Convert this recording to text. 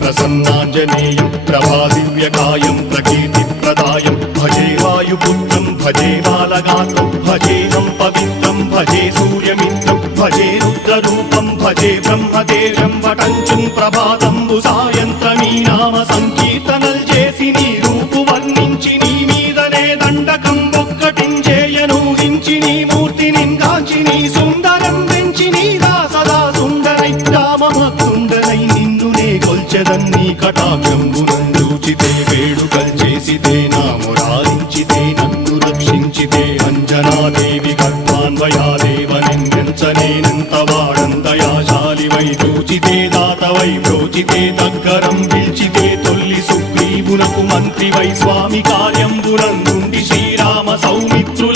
प्रसन्नाञ्जनेयं प्रभादिव्यकायं प्रकीर्तिप्रदायं भजे वायुपुत्रं भजे बालगात्रं भजेहं पवित्रं भजे सूर्यमित्रं भजे रुद्ररूपं भजे ब्रह्मदेवं वटञ्चुं ప్రభాతంబు సాయంత్రమీ నామ సంకీర్తనల్ చేసి నీ రూపు వర్ణించి నీ మీదనే దండకం ఒక్కటించేయనూహించి నీ మూర్తి నింగాంచి నీ సుందరం వెంచి నీ దాసదా సుందరై రామభక్తుండనై నిన్నునే కొల్చెదన్నీ కటాక్షంబునందూచితే వేడుకల్ చేసితే నా మురారించితే నన్ను రక్షించితే అంజనాదేవి గర్భాన్వయాదేవ నిందించనేనంత వాడంతయాశాలివై చూచితే దాతవై ప్రోచితే దగ్గరం పిల్చితే తొల్లి సుగ్రీవునకు మంత్రివై స్వామి కార్యంబునందుండి శ్రీరామ సౌమిత్రుల